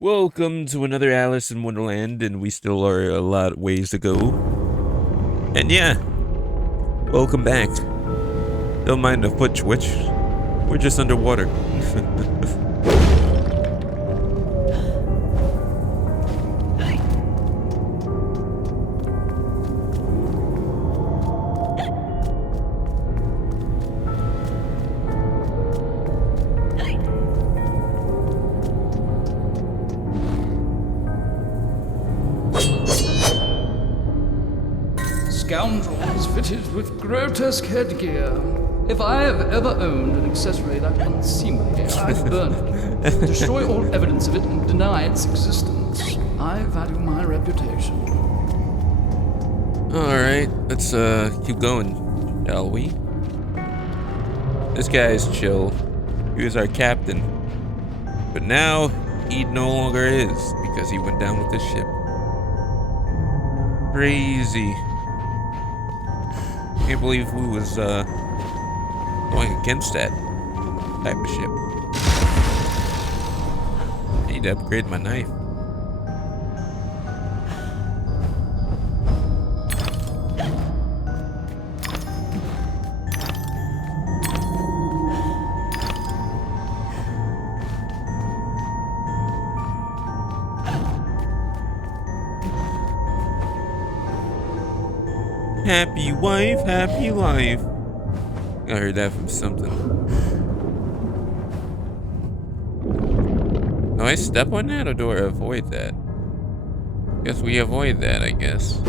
Welcome to another Alice in Wonderland, and we still are a lot of ways to go. And yeah, welcome back. Don't mind the foot twitch. We're just underwater. Scoundrels fitted with grotesque headgear. If I have ever owned an accessory that unseemly, I burn it, destroy all evidence of it, and deny its existence. I value my reputation. Alright, let's keep going, shall we? This guy's chill. He was our captain. But now, he no longer is, because he went down with the ship. Crazy. Can't believe we was going against that type of ship. I need to upgrade my knife. Happy wife, happy life. I heard that from something. Do I step on that or do I avoid that? Guess we avoid that, I guess.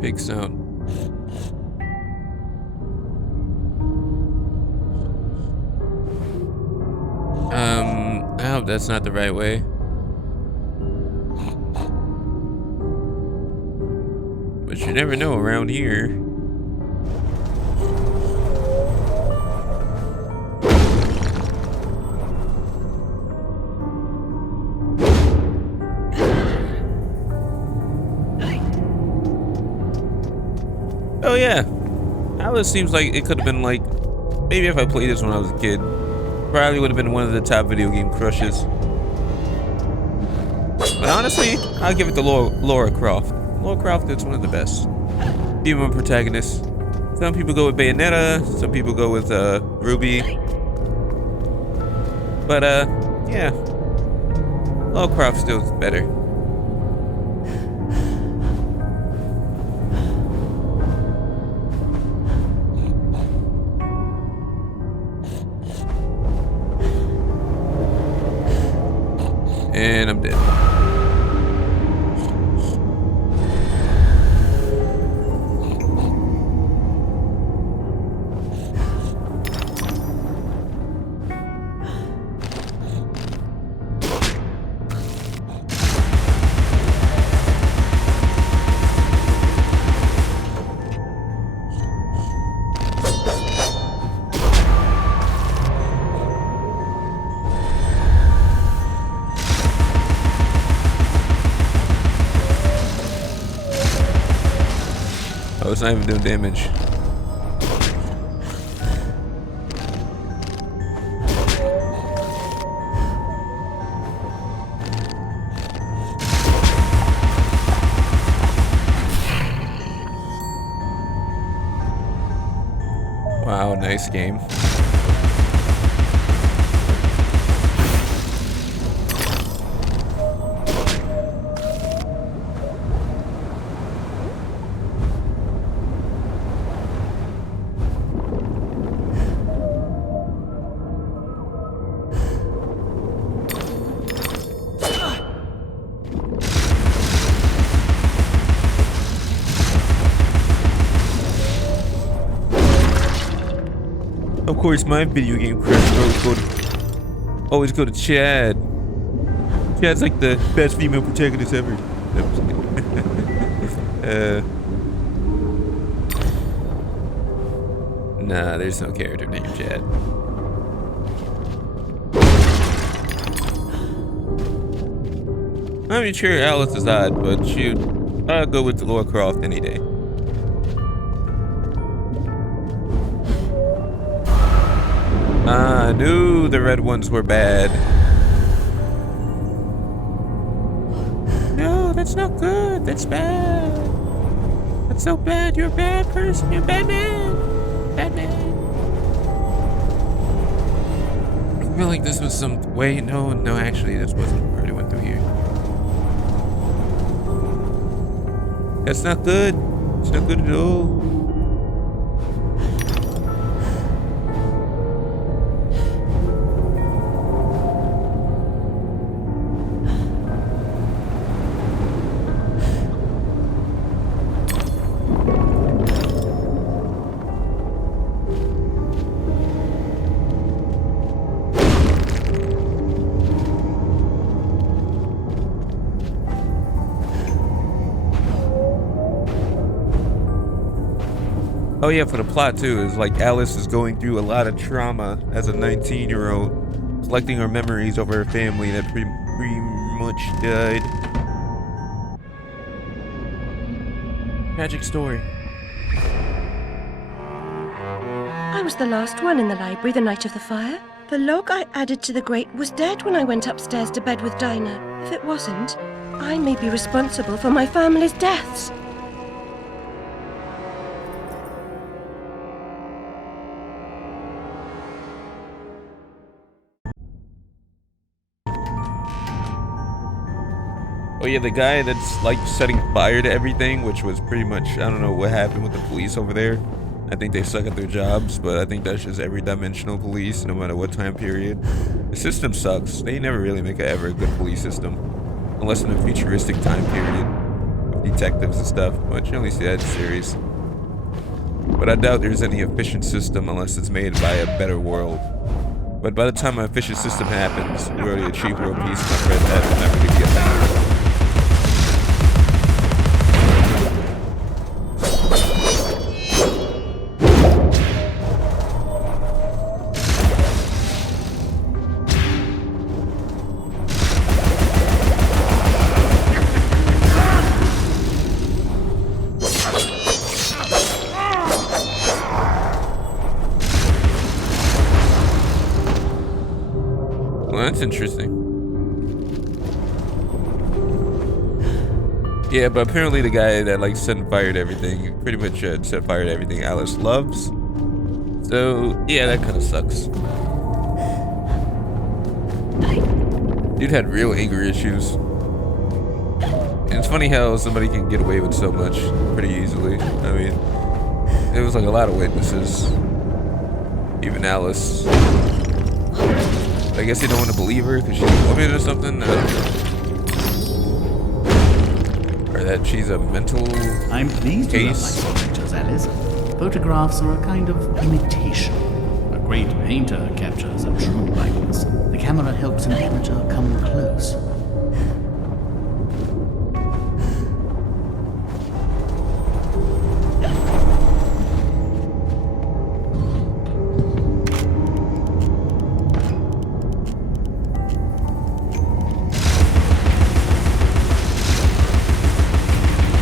Big sound. I hope that's not the right way. But you never know around here. Oh yeah, Alice seems like it could have been like, maybe if I played this when I was a kid, probably would have been one of the top video game crushes. But honestly, I'll give it to Laura Croft. Laura Croft is one of the best female protagonists. Some people go with Bayonetta, some people go with Ruby. But yeah, Laura Croft still is better. And I'm dead. Oh, it's not even doing damage. Wow, nice game. Of course, my video game crush always go to Chad. Chad's like the best female protagonist ever. Nah, there's no character named Chad. I mean, sure, Alice is odd, but shoot, I'll go with Laura Croft any day. I knew the red ones were bad. No, that's not good. That's bad. That's so bad. You're a bad person. You're a bad man. Bad man. I feel like this was some... Wait, no, actually, this wasn't where it went through here. That's not good. It's not good at all. Oh yeah, for the plot too, is like Alice is going through a lot of trauma as a 19-year-old, collecting her memories of her family that pretty much died. Tragic story. I was the last one in the library the night of the fire. The log I added to the grate was dead when I went upstairs to bed with Dinah. If it wasn't, I may be responsible for my family's deaths. Oh yeah, the guy that's like setting fire to everything, which was pretty much, I don't know what happened with the police over there. I think they suck at their jobs, but I think that's just every dimensional police, no matter what time period. The system sucks. They never really make ever a good police system, unless in a futuristic time period with detectives and stuff, but you only see that in series. But I doubt there's any efficient system unless it's made by a better world. But by the time an efficient system happens, you already achieved world peace, and I'm afraid that will never really get back. That's interesting. Yeah, but apparently the guy that like set fire to everything, pretty much set fire to everything Alice loves. So yeah, that kind of sucks. Dude had real anger issues. And it's funny how somebody can get away with so much pretty easily. I mean, there was like a lot of witnesses. Even Alice. I guess they don't want to believe her because she's a woman or something. Or that she's a mental I'm pleased case. you like your pictures, Alice. Photographs are a kind of imitation. A great painter captures a true likeness. The camera helps an amateur come close.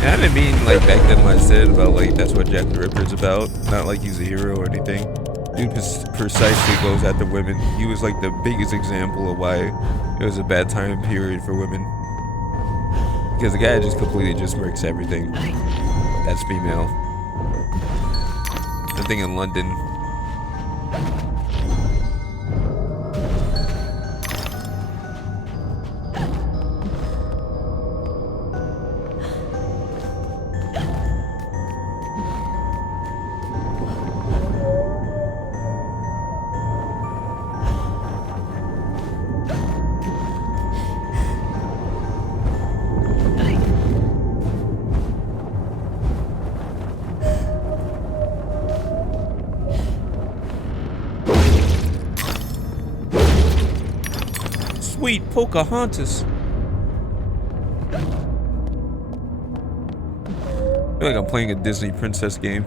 I didn't mean like back then what I said about like that's what Jack the Ripper's about. Not like he's a hero or anything. Dude precisely goes after women. He was like the biggest example of why it was a bad time period for women. Because the guy just completely just murks everything that's female. I think in London. Sweet Pocahontas. I feel like I'm playing a Disney princess game.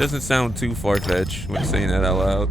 Doesn't sound too far-fetched when saying that out loud.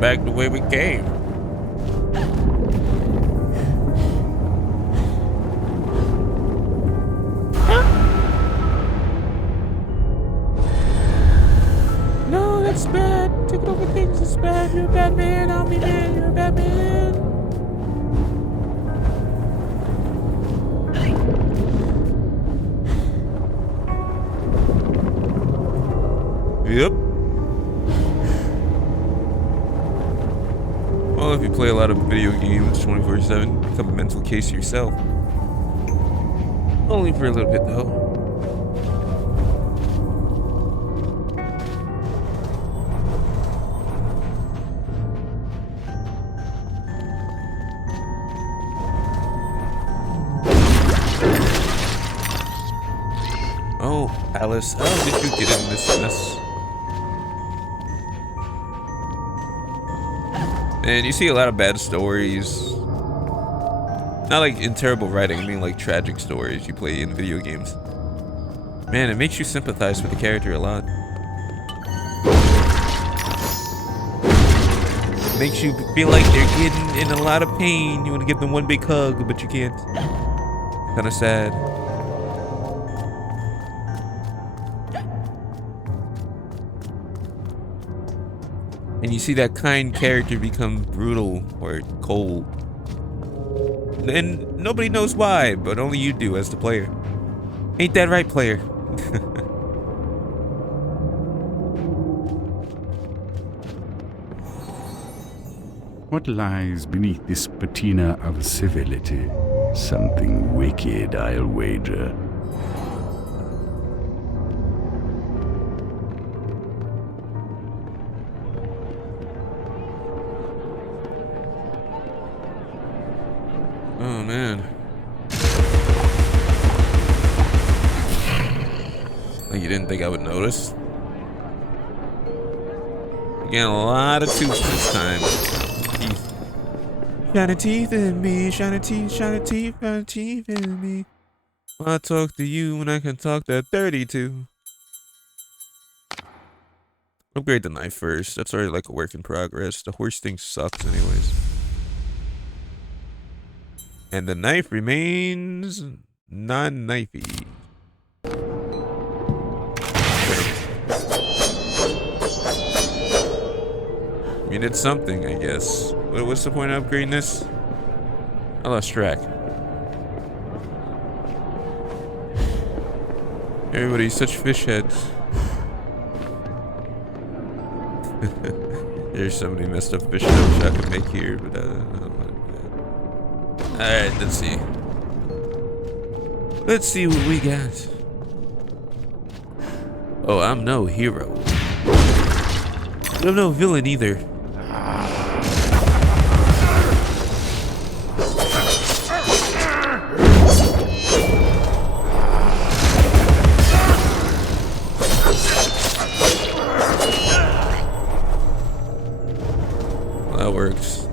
Back the way we came. No, that's bad. Taking over things is bad. You're a bad man. I'll be man. You're a bad man. Yep. Well, if you play a lot of video games 24/7, become a mental case yourself. Only for a little bit, though. Oh, Alice, how did you get in this mess? Man, you see a lot of bad stories. Not like in terrible writing, I mean like tragic stories you play in video games. Man, it makes you sympathize with the character a lot. It makes you feel like they're getting in a lot of pain. You want to give them one big hug, but you can't. Kind of sad. And you see that kind character become brutal or cold. And nobody knows why, but only you do as the player. Ain't that right, player? What lies beneath this patina of civility? Something wicked, I'll wager. Oh, man. Like you didn't think I would notice? Getting a lot of tooth this time. Teeth. Shining teeth in me, shining teeth, shining teeth, shining teeth in me. Why talk to you when I can talk to 32? Upgrade the knife first. That's already like a work in progress. The horse thing sucks anyways. And the knife remains non-knifey. I mean, it's something, I guess. What's the point of upgrading this? I lost track. Everybody's such fish heads. There's so many messed up fish heads I could make here, but I don't want to do that. Alright, let's see. Let's see what we got. Oh, I'm no hero. I'm no villain either. Well, that works.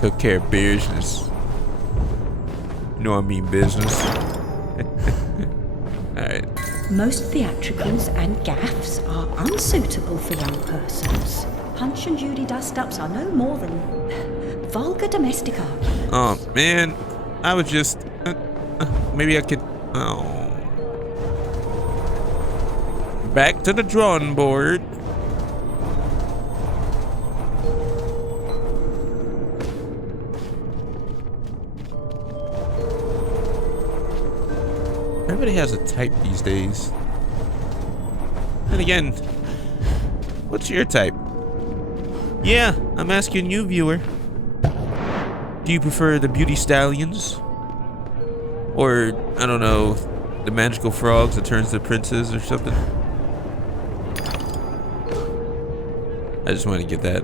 Took care of business. You know I mean business. Alright. Most theatricals and gaffs are unsuitable for young persons. Punch and Judy dust-ups are no more than vulgar domestic arguments. Oh, man. I was just... maybe I could... Oh. Back to the drawing board. Everybody has a type these days. And again, what's your type? Yeah, I'm asking you, viewer. Do you prefer the beauty stallions? Or, I don't know, the magical frogs that turns to princes or something? I just want to get that.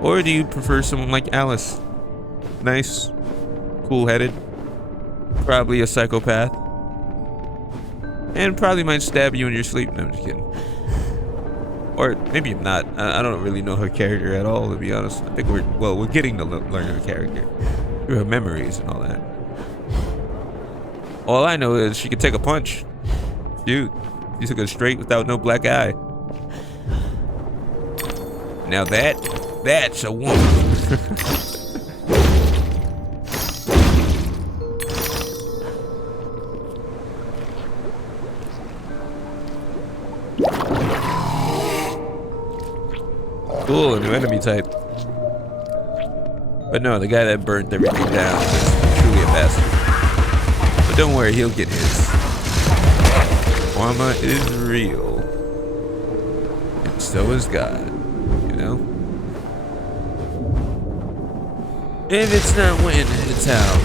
Or do you prefer someone like Alice? Nice, cool-headed, probably a psychopath, and probably might stab you in your sleep. No, I'm just kidding. Or maybe I'm not. I don't really know her character at all, to be honest. I think we're getting to learn her character through her memories and all that. All I know is she could take a punch. Shoot, she took it straight without no black eye. Now that's a woman. Cool, a new enemy type. But no, the guy that burnt everything down is truly a bastard. But don't worry, he'll get his. Karma is real. And so is God, you know? If it's not when, it's how.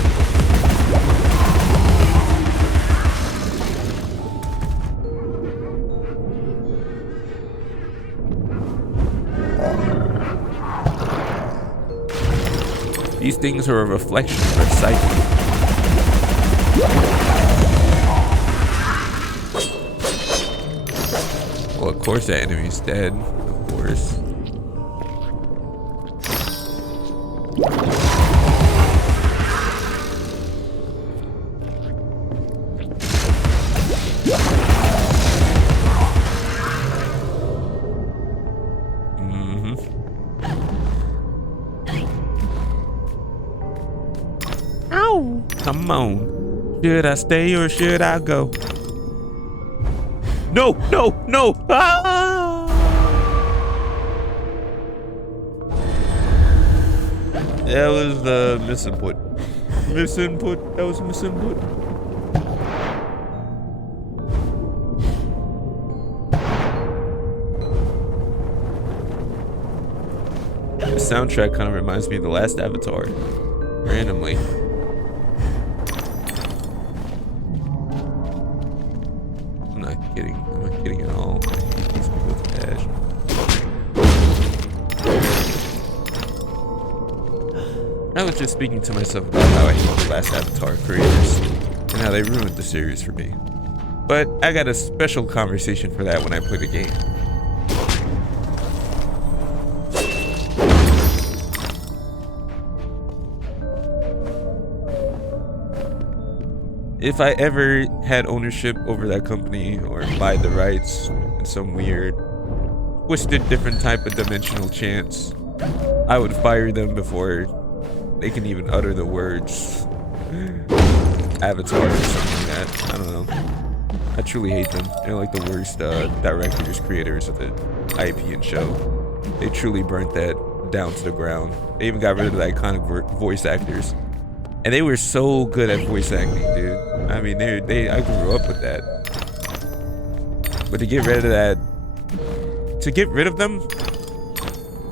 These things are a reflection of her psyche. Well, of course that enemy's dead. Of course. Come on. Should I stay or should I go? No, no, no. Ah! That was the misinput. Misinput. That was misinput. The soundtrack kind of reminds me of the last Avatar. Randomly. I'm not kidding at all. I was just speaking to myself about how I hate the last Avatar creators and how they ruined the series for me. But I got a special conversation for that when I play the game. If I ever had ownership over that company or buy the rights in some weird, twisted, different type of dimensional chance, I would fire them before they can even utter the words Avatar or something like that. I don't know. I truly hate them. They're like the worst directors, creators of the IP and show. They truly burnt that down to the ground. They even got rid of the iconic voice actors. And they were so good at voice acting, dude. I mean, I grew up with that. But to get rid of that, to get rid of them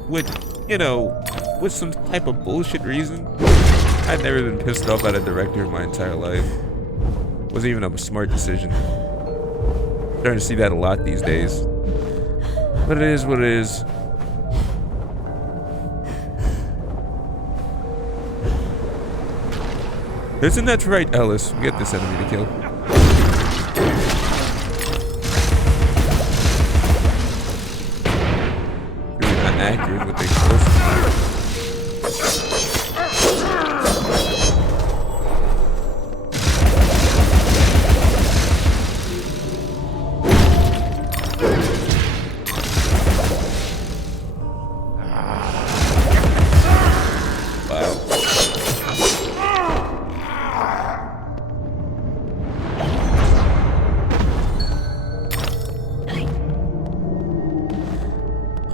with, you know, with some type of bullshit reason, I'd never been pissed off at a director in my entire life. Wasn't even a smart decision. Starting to see that a lot these days. But it is what it is. Isn't that right, Alice? We got this enemy to kill. Really not accurate with the explosives.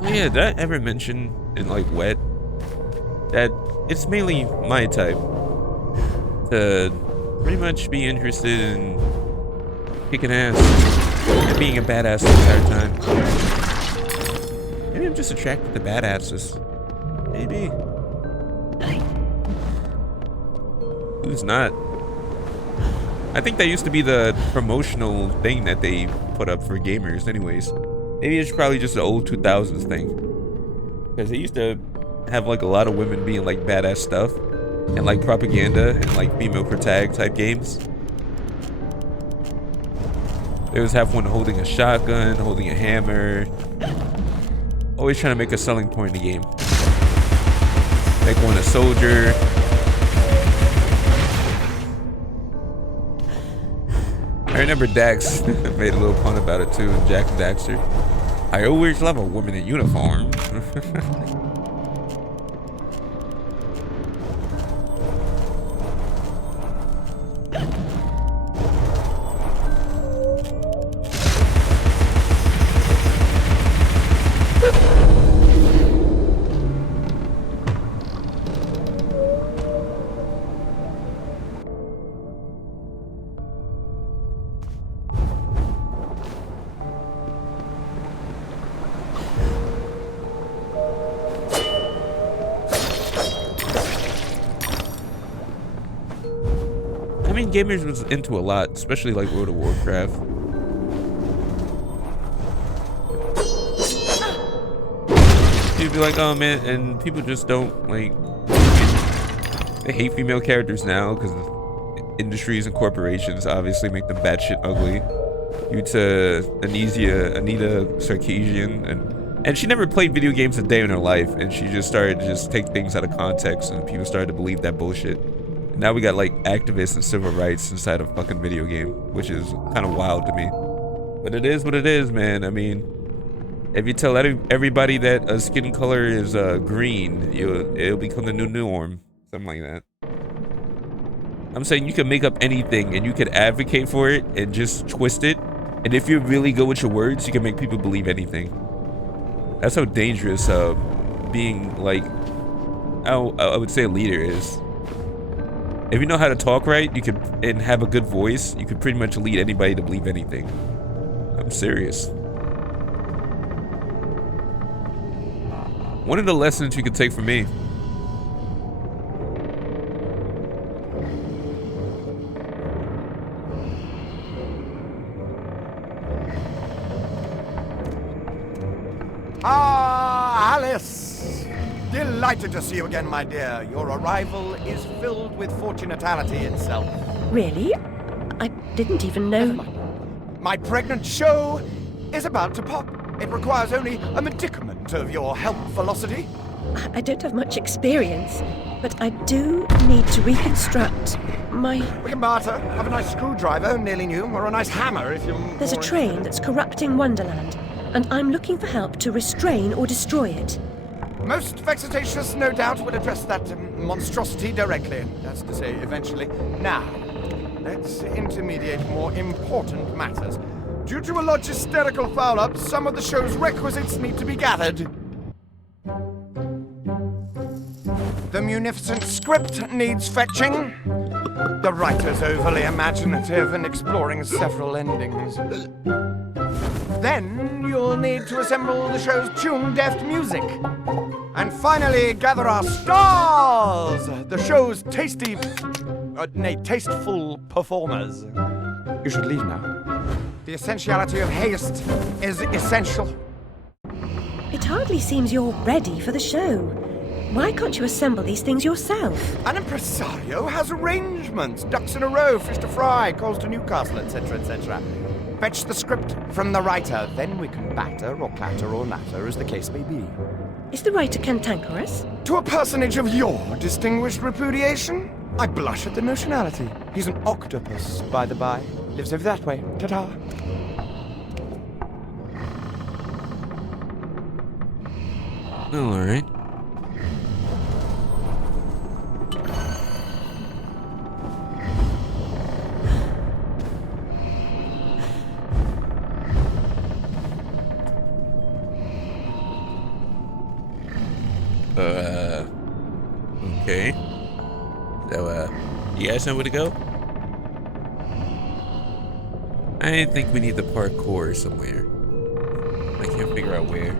Yeah, did I ever mention in like Wet that it's mainly my type? to pretty much be interested in kicking ass and being a badass the entire time. Maybe I'm just attracted to badasses. Maybe. Who's not? I think that used to be the promotional thing that they put up for gamers anyways. Maybe it's probably just the old 2000s thing. Because they used to have like a lot of women being like badass stuff. And like propaganda and like female protag type games. They always have one holding a shotgun, holding a hammer. Always trying to make a selling point in the game. Like one a soldier. I remember Dax made a little pun about it too, Jack and Daxter. I always love a woman in uniform. Gamers was into a lot, especially like World of Warcraft. You'd be like, oh man, and people just don't like. They hate female characters now because industries and corporations obviously make them batshit ugly. Due to Anita Sarkeesian, and she never played video games a day in her life, and she just started to just take things out of context, and people started to believe that bullshit. Now we got like activists and civil rights inside of a fucking video game, which is kind of wild to me. But it is what it is, man. I mean, if you tell everybody that a skin color is green, it'll become the new norm, something like that. I'm saying you can make up anything and you could advocate for it and just twist it. And if you really go with your words, you can make people believe anything. That's how dangerous being like, I would say a leader is. If you know how to talk right, you could, and have a good voice, you could pretty much lead anybody to believe anything. I'm serious. One of the lessons you could take from me. Ah, Alice! Delighted to see you again, my dear. Your arrival is filled with fortunatality itself. Really? I didn't even know. Never mind. My pregnant show is about to pop. It requires only a medicament of your health velocity. I don't have much experience, but I do need to reconstruct my... We can barter. Have a nice screwdriver, nearly new, or a nice hammer if you're... There's a train that's corrupting Wonderland, and I'm looking for help to restrain or destroy it. Most vexatious, no doubt, will address that monstrosity directly. That's to say, eventually. Now, let's intermediate more important matters. Due to a logisterical foul-up, some of the show's requisites need to be gathered. The munificent script needs fetching. The writer's overly imaginative and exploring several endings. Then you'll need to assemble the show's tune-deft music. And finally, gather our stars! The show's tasteful performers. You should leave now. The essentiality of haste is essential. It hardly seems you're ready for the show. Why can't you assemble these things yourself? An impresario has arrangements. Ducks in a row, fish to fry, calls to Newcastle, etc., etc. Fetch the script from the writer, then we can batter or clatter or natter as the case may be. Is the writer cantankerous? To a personage of your distinguished repudiation, I blush at the notionality. He's an octopus, by the by. Lives over that way. Ta-ta. All right. Okay. So, You guys know where to go? I think we need the parkour somewhere. I can't figure out where.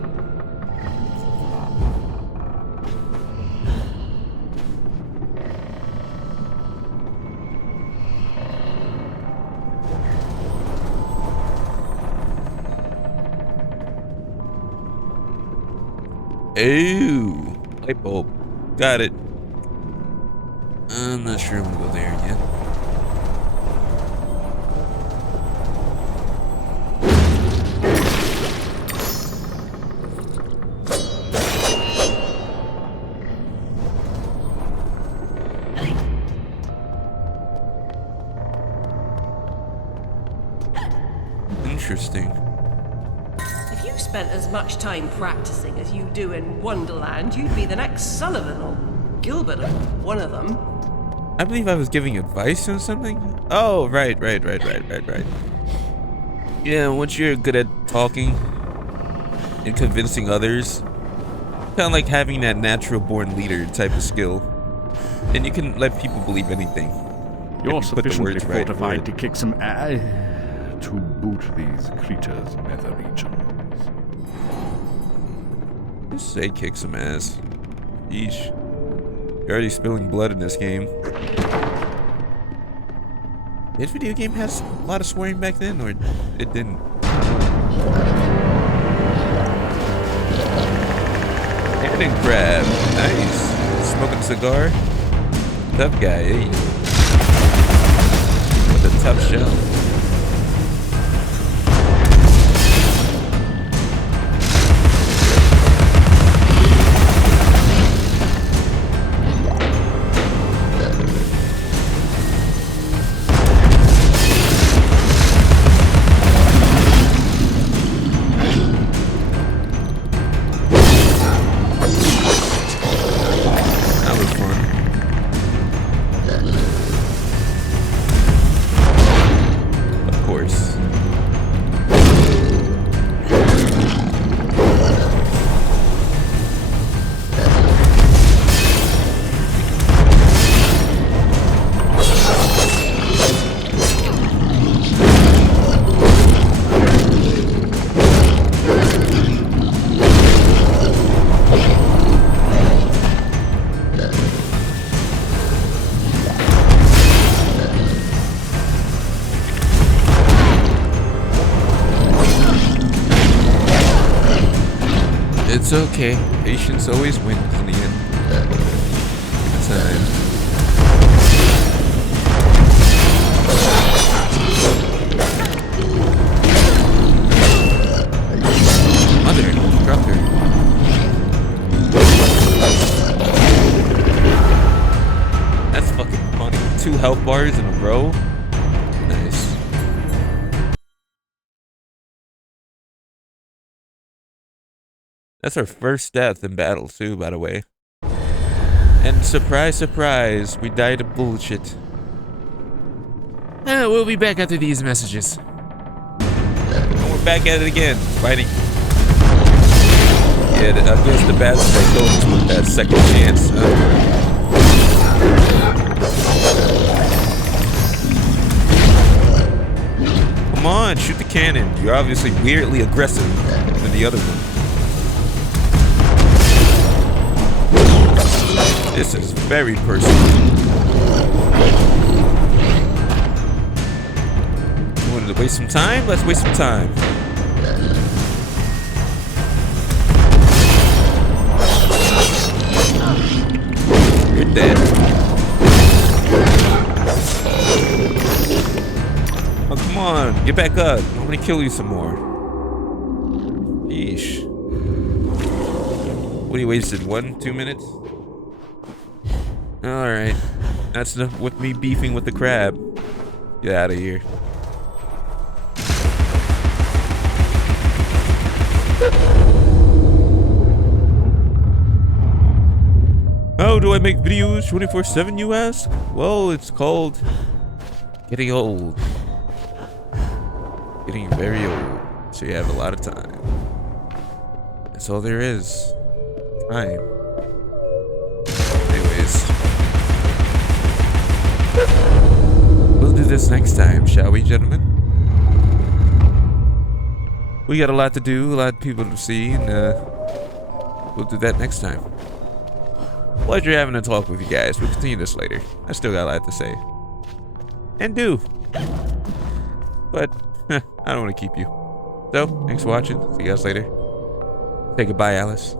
Ooh, light bulb. Got it. I'm not sure I'm gonna go there again. Interesting. If you spent as much time practicing as you do in Wonderland, you'd be the next Sullivan or Gilbert or one of them. I believe I was giving advice on something. Oh, right. Yeah, once you're good at talking and convincing others, kind of like having that natural born leader type of skill, and you can let people believe anything. You're If you put the sufficiently words right for fortified it. to kick some ass to boot these creatures' nether regions. Just say kick some ass. Yeesh. You're already spilling blood in this game. Did video game has a lot of swearing back then, or it didn't? Cannon crab. Nice. Smoking a cigar. Tough guy, eh? With a tough shell. It's okay. Patience always wins in the end. Give it time. Mother trucker. That's fucking funny. 2 health bars in a row. Nice. That's our first death in battle too, by the way. And surprise, surprise, we died of bullshit. We'll be back after these messages. And we're back at it again, fighting. Yeah, I guess the bad stuff goes with that second chance. Come on, shoot the cannon. You're obviously weirdly aggressive than the other one. This is very personal. You wanted to waste some time? Let's waste some time. You're dead. Oh, come on. Get back up. I'm gonna kill you some more. Yeesh. What, you wasted 1-2 minutes? Alright. That's enough with me beefing with the crab. Get out of here. How do I make videos 24/7, you ask? Well, it's called getting old. Getting very old. So you have a lot of time. That's all there is. Time. Anyways. We'll do this next time, shall we, gentlemen? We got a lot to do, a lot of people to see, and we'll do that next time. Pleasure having a talk with you guys. We'll continue this later. I still got a lot to say. And do. But, I don't want to keep you. So, thanks for watching. See you guys later. Say goodbye, Alice.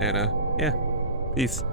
And, yeah. Peace.